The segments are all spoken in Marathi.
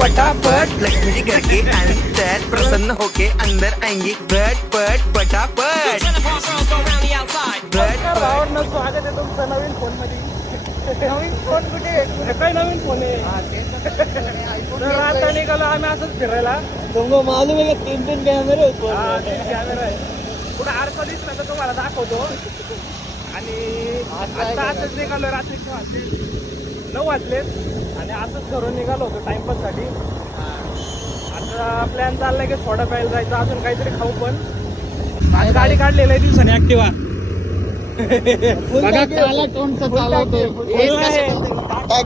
पटापट लक्ष्मी जी घर के अंदर प्रसन्न होके अंदर आएंगे पट पटापट स्वागत आहे तुमचं नवीन फोन मध्ये. नवीन फोन कुठे? काय नवीन फोन आहे? तर आता निघालो आम्ही असंच फिरायला. तुमको मालूम है कि 3 कैमरे उसको. कॅमेरा आहे पुढे आरसा दिसला तर तुम्हाला दाखवतो. आणि आता असंच निघालो रात्रीचे वाजले 9 वाजलेत आणि असंच घरून निघालो होतो टाइमपास साठी. आता प्लॅन चाललाय की थोडा प्यायला जायचं, अजून काहीतरी खाऊ. पण गाडी काढलेलं आहे दिवसाने ऍक्टिवा. बघा काला तोंडचा चालवतोय. काय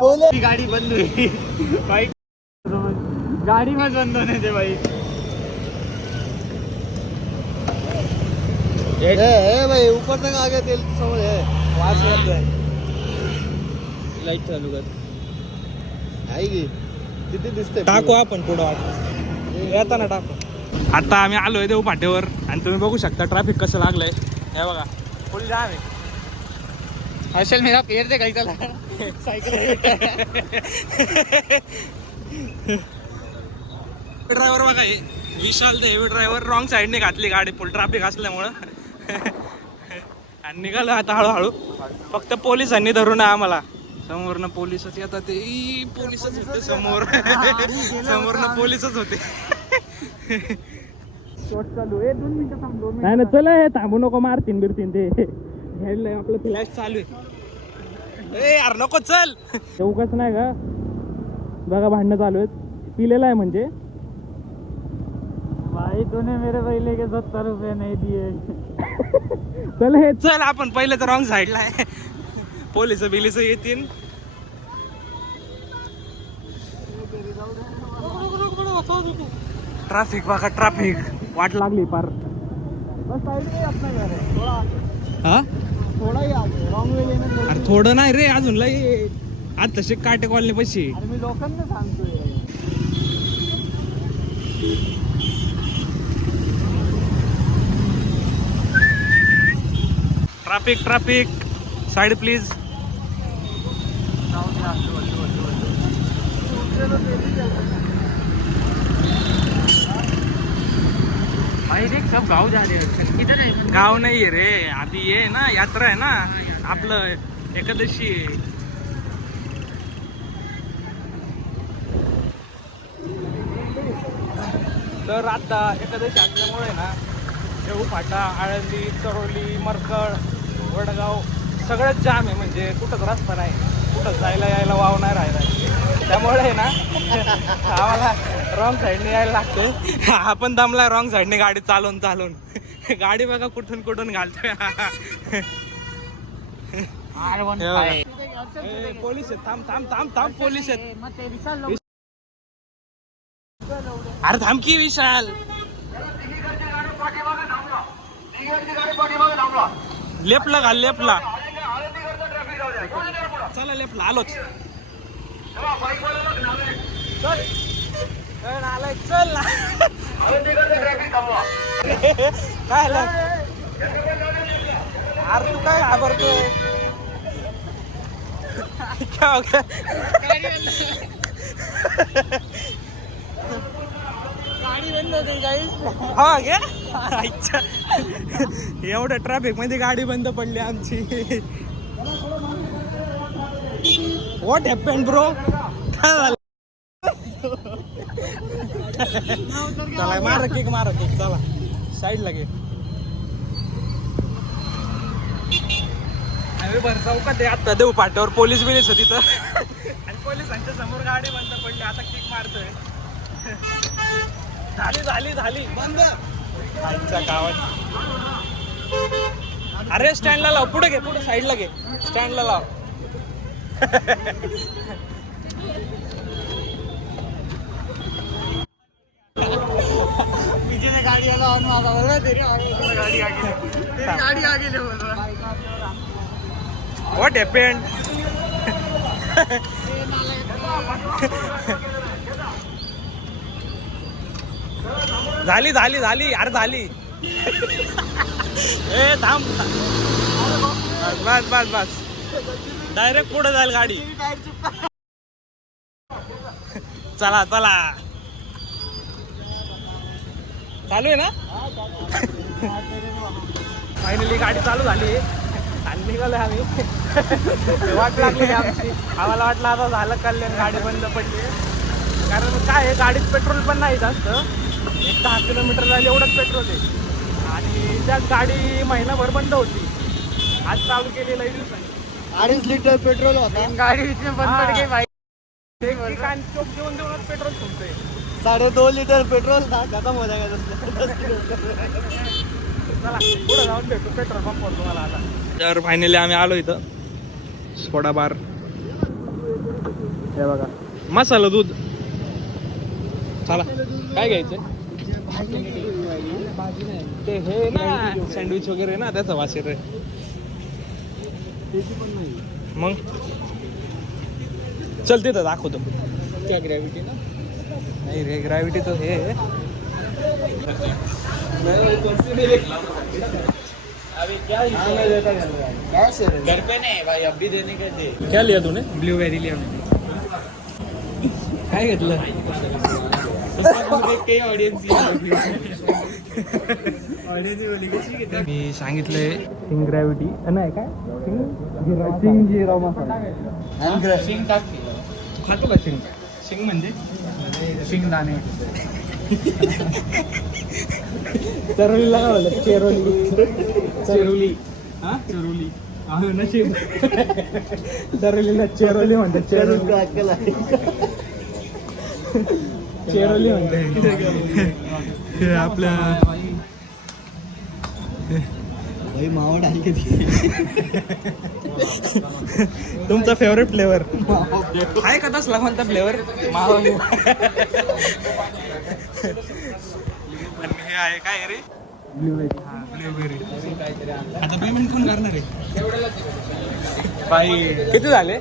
बोले गाडी बंद हुई बाईक. गाडी में बंद होने दे भाई. भाई ऊपर तक आ गया तेल समझ है. वास येतोय. लाईट चालू कर आहे किती दिसते. टाकू आपण पुढं वाटत येताना टाकू. आता आम्ही आलोय देऊ पाट्यावर आणि तुम्ही बघू शकता ट्रॅफिक कसं लागलंय. हे बघा फुल जाम आहे. हर्षल मेरा पेड़ दे गई चला सायकल ड्रायव्हर बघा हे विशाल हेवी ड्रायव्हर रॉंग साईडने घातली गाडी फुल ट्रॅफिक असल्यामुळं. आणि निघालो आता हळूहळू. फक्त पोलिसांनी धरून आहे आम्हाला. समोरनं पोलिसच येतात. ते पोलिसच होते समोर. समोरनं पोलिसच होते. नाही ना चला हे थांबू नको मारतीन बिरतीन ते घ्यायला आपलं फ्लॅश चालू आहे. ए यार नको चल. चौकच नाही का बघा भांडणं चालू आहेत. पिलेला आहे म्हणजे भाई तूने मेरे पहले के 70 रुपये नहीं दिए. चल हे चल आपण पहिले तर रॉंग साईडला आहे. पोलिस बिलिस येतील. ट्रॅफिक बघा ट्रॅफिक वाट लागली पार. बस साइड में अपना घर है थोड़ा. हा थोड़ा ही आगे रॉंग वे लेने. अरे थोडं नाही रे अजून लई आज तसे काटे कॉलनी पैसे. अरे मी लोकांना सांगतोय. Traffic side please. सब गाँव जा रहे हैं. किधर है? गाव नाही रे आधी ये ना यात्रा आहे ना आपलं एकादशी आहे. तर आता एकादशी असल्यामुळे ना देऊ फाटा आळंदी चरोली मरकळ वडगाव सगळंच जाम आहे. म्हणजे कुठंच रस्ता नाही. कुठं जायला यायला वाव नाही राहिला. त्यामुळे ना आम्हाला रॉंग साईडने यायला लागते. आपण दमला रॉंग साईडने गाडी चालवून गाडी बघा कुठून कुठून घालतोय. पोलीस आहेत. थांब थांब थांब थांब पोलीस आहेत. अरे थांब की विशाल. लेफ्टला घाल लेफ्टला. चला लेफ्टला आलोच. चल ना काय अरे तू काय घाबरतोय. गाडी बंद होती गाईस. हा घ्या एवढ्या ट्रॅफिक मध्ये गाडी बंद पडली आमची. What happen bro. काय झालं. चला मार केक चला साईड लागे. भर चौकात आहे आता देऊ पाट्यावर पोलीस बिलीस तिथं. आणि पोलिसांच्या समोर गाडी बंद पडली. आता केक मारतोय. झाली बंद आमच्या गावात. अरे स्टँडला लाव. पुढे घे पुढे साईडला घे. स्टँडला लाव. पीछे से गाड़ी वाला ऑन मारा बोल रहा तेरी गाड़ी आगे ले बोल रहा. What happened. झाली अरे झाली. ए थांब बस डायरेक्ट पुढे जाईल गाडी. चला चला चालू आहे ना. फायनली गाडी चालू झाली आणि निघालो आम्ही. वाट लागली आमची. आम्हाला वाटलं आता झालं कल्याण, गाडी बंद पडली. कारण काय आहे, गाडीत पेट्रोल पण नाही जास्त. 10 किलोमीटर जायला एवढंच पेट्रोल आहे. आणि त्यात गाडी महिनाभर बंद होती. आज चालू केली लई दिवसांनी. 2.5 लिटर पेट्रोल होता गाडी इसमें बंद पड़ गई भाई. एक ठिकाण चोप देऊन देऊनच पेट्रोल संपतंय. 2.5 लिटर पेट्रोल था, खत्म हो जाएगा 10 चला पुढे जाऊन भेटू पेट्रोल पंपवर तुम्हाला आता. तर फायनली आम्ही आलो इथं सोडा बार. हे बघा मसाला दूध. चला काय घ्यायचंय ते हे ना सँडविच वगैरे ना त्याचा वास रे. मग चल तिथं दाखवतो. क्या ग्रेविटी ना. नाही रे ग्रॅव्हिटी तो हे घर पे नहीं भाई, अब भी देने के थे. क्या लिया तूने. ब्लूबेरी लिया. काय घेतलं. मी सांगितलंय सिंग ग्रॅव्हिटी नाही काय सिंग जीरा मसाला. सिंग टाक. तू खातो का सिंग. सिंग म्हणजे शेंगदाणे. चरोलीला काय बोलतात. चेरोली. चेरोली हा चरोली. नशीब चरोलीला चेरोली म्हणतात. चेरोली चेरोली म्हणते आपल्या. भाई मावा डाल के तुमचा फेवरेट फ्लेवर आहे का तसला कोणता फ्लेवर. मावा. आणि हे आहे काय रे. ब्लूबेरी. आता पेमेंट कोण करणार आहे. बाई किती झाले.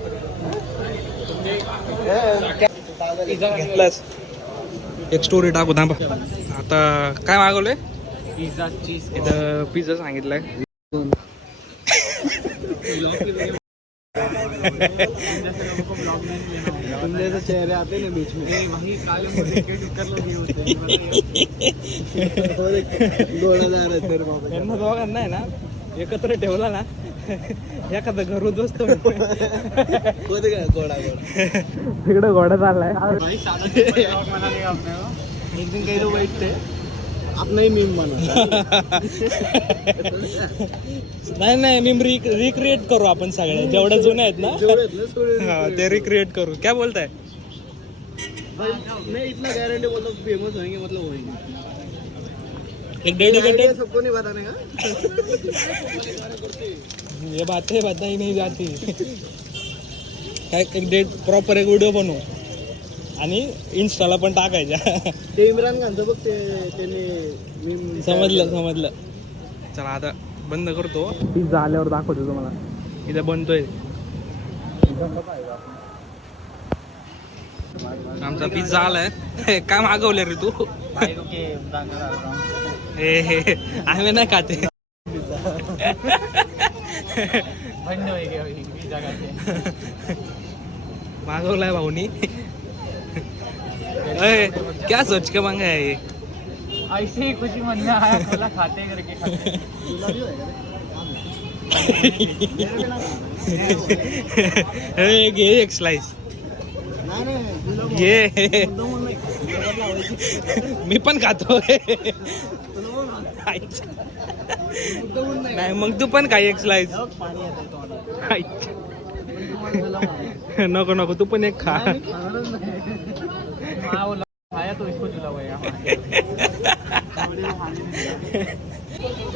घेतलाच. एक स्टोरी टाकू थांबा. आता काय मागवलंय. पिझ्झा चीज. इथं पिझ्झा सांगितलाय. तुम जैसे चेहरे आते ना बीच में, वही काले मुंह के टक्कर लगे होते हैं. गोळा झाला तर बाबा. यांना दोघांना आहे ना एकत्र ठेवला ना एखादा घर उद्ध्वस्त होते का गोळा. तिकडे घोडा चाललाय. भाई सादा बनाने का अपने को. एक दिन कहीं तो बैठते अपना ही मीम बना. नाही मी रिक्रिएट करू आपण सगळे जेवढ्या जुन्या आहेत ना हा ते रिक्रिएट करू. क्या बोलताय. मैं इतना गारंटी बोलता हूँ फेमस होंगे मतलब होंगे. एक डेडिकेटेड. सबको नहीं बताने का. ये बातें बताई नहीं जाती. काय एक प्रॉपर एक व्हिडिओ बनवू आणि इन्स्टाला पण टाकायच्या. ते इम्रान खानचं बघ त्यांनी मीम. समजलं. चला आता बंद करतो. पिझ्झा आल्यावर दाखवतो तुम्हाला. इथे बनतोय आमचा पिझ्झा आलाय. काय मागवले रे तू. हे आम्ही नाही खाते. मागवलाय भाऊनी. क्या सोच के मांगा है ये. ऐसे ही खुशी मन में आया खोला खाते करके खाते. घे एक स्लाइस. ये मी पण खातो. नाही मग तू पण काय एक स्लाइस. नको तू पण एक खा. खाया तो इसको दिला हुआ है.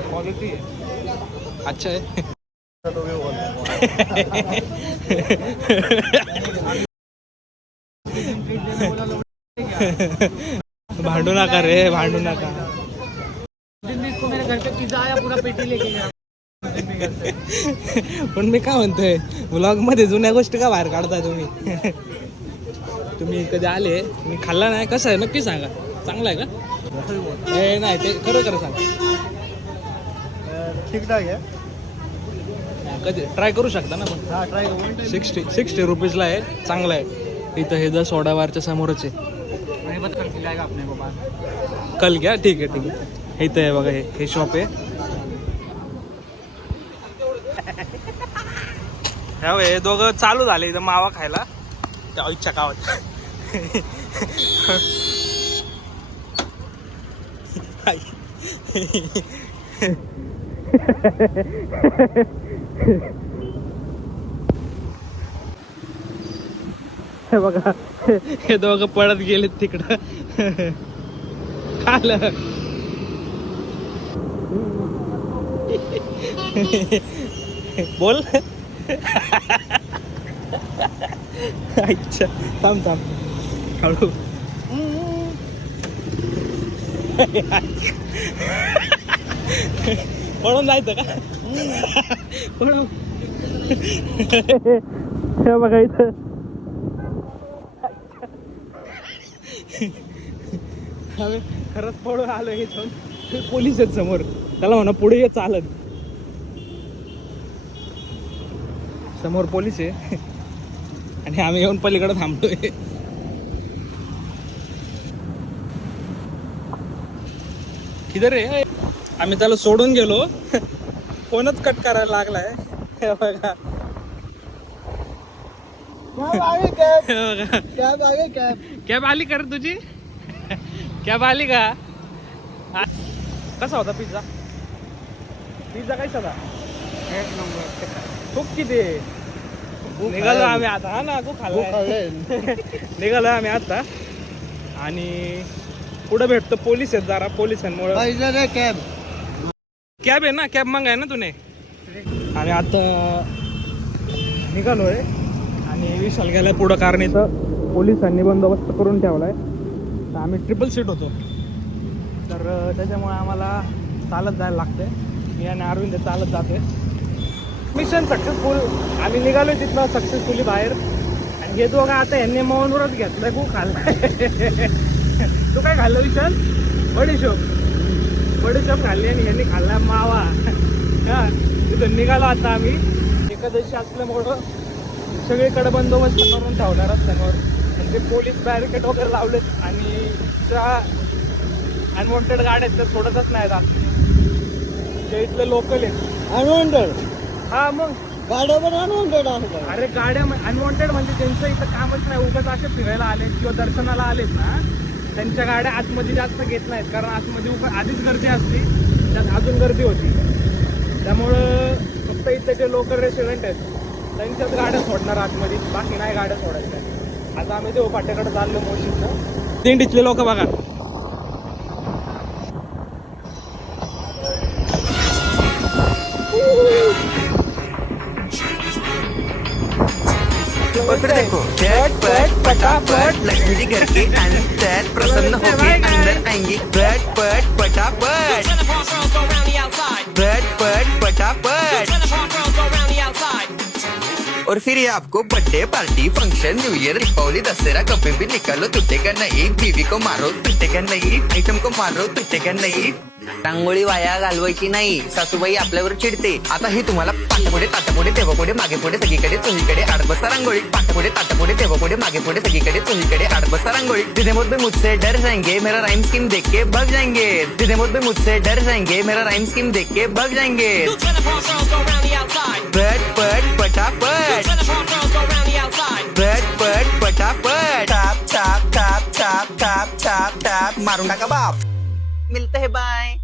क्वालिटी अच्छा है. भांडू नका रे भांडू नका. इसको मेरे घर पे पिज्जा आया पूरा पेटी लेके गया. पण मी काय म्हणतोय व्लॉग मध्ये जुन्या गोष्टी का बाहेर काढताय तुम्ही. तुम्ही कधी आले मी खाल्ला नाही. कसं आहे नक्की सांगा. चांगला आहे का. हे नाही ते खरं सांगा. ठीक ठाक आहे. कधी ट्राय करू शकता ना. पण हा ट्राय करू. 60 रुपीजला आहे. चांगला आहे. इथं हे 10 सोडावारच्या समोरच आहे. वहीं पर कल खिलाएगा अपने को बाहर. कल घ्या. ठीक आहे ठीक आहे. इथं आहे बघा हे शॉप आहे. हे दोघं चालू झाले इथं मावा खायला त्या इच्छा गावात. हे बघा हे दोघं पळत गेलेत तिकडं. आलं बोल. अच्छा थांब हळू. पळून जायचं का? पळू. हे बघा इथं आम्ही खरंच पळून आलो इथून. पोलीस आहेत समोर. त्याला म्हणा पुढे ये चालत. समोर पोलीस आहे आणि आम्ही येऊन पलीकडे थांबलोय. किधर रे? आम्ही त्याला सोडून गेलो. फोनच कट करायला लागलाय. हे बघा कॅब आली कर तुझी. कॅब आली का? कसा होता पिझ्झा? पिझ्झा कसा होता? एक नंबर. खूप किती निघालो आम्ही आता. हा ना खूप खाल्लाय. निघालो आम्ही आता आणि पुढे भेटतो पोलीस आहेत जरा. पोलिसांमुळे कॅब कॅब आहे ना. कॅब मंगाय ना तुने. आणि आता निघालोय आणि विशाल गेलाय पुढं कारण इथं पोलिसांनी बंदोबस्त करून ठेवलाय. तर आम्ही ट्रिपल सीट होतो तर त्याच्यामुळे आम्हाला चालत जायला लागतंय. मी आणि अरविंद चालत जातोय. Mission successful. आम्ही निघालोय तिथनं सक्सेसफुली बाहेर. आणि हे दोघं आता यांनी मौनवरच घेतलंय. खूप खाल्लाय. तू काय खाल्लं विशाल? बडीशोप खाल्ली आणि यांनी खाल्ला मावा. हा तिथून निघालो आता आम्ही. एकादशी असल्यामुळं सगळीकडे बंदोबस्त करून ठेवला रस्त्यांवर. म्हणजे पोलीस बॅरिकेड वगैरे लावलेत आणि ज्या अनवॉन्टेड गाड्या आहेत त्या सोडतच नाहीत आत. जे इथले लोकल आहेत. अनवॉन्टेड. हा मग गाड्या पण अनवॉन्टेड आहे. अरे गाड्या अनवॉन्टेड म्हणजे ज्यांचं इथं कामच नाही उगाच असे फिरायला आलेत किंवा दर्शनाला आलेत ना त्यांच्या गाड्या आतमध्ये जास्त घेत नाहीत. कारण आतमध्ये आधीच गर्दी असते त्यात अजून गर्दी होती. त्यामुळं फक्त इथे जे लोकल रेसिडेंट आहेत त्यांच्याच गाड्या सोडणार आतमध्ये. बाकी नाही गाड्या सोडायच्या. आता आम्ही देव पाट्याकडे चाललो मोशीचं. दिंडीतले लोक बघा. पकड़ देखो पट पट पटापट लक्ष्मी जी घर के अंदर प्रसन्न होके अंदर आएंगी. पट पट पटापट पट पट पटापट. और फिर ये आपको birthday party function new year Deepavali Dussehra कभी भी निकालो टूटेगा नहीं. बीवी को मारो टूटेगा नहीं. आइटम को मारो टूटेगा नहीं. रांगोळी वाया घालवायची नाही. सासूबाई आपल्यावर चिडते. आता ही तुम्हाला पाटापुढे ताटापुढे तेव्हापुढे मागे पुढे सगळीकडे चोहीकडे आडबस्ता रांगोळी. पाटापुढे ताटापुढे तेव्हापुढे मागे पुढे सगळीकडे चोहीकडे आडबस्ता रांगोळी. जिधे मुझ पे मुझसे डर जाएंगे मेरा राइम स्कीम देख के भाग जाएंगे. जिधे मुझ पे मुझसे डर जाएंगे मेरा राइम स्कीम देख के भाग जाएंगे. पट पट पटापट पट पट पटापट. Top top top top top top top मारून टाका बाप. मिलते हैं बाय.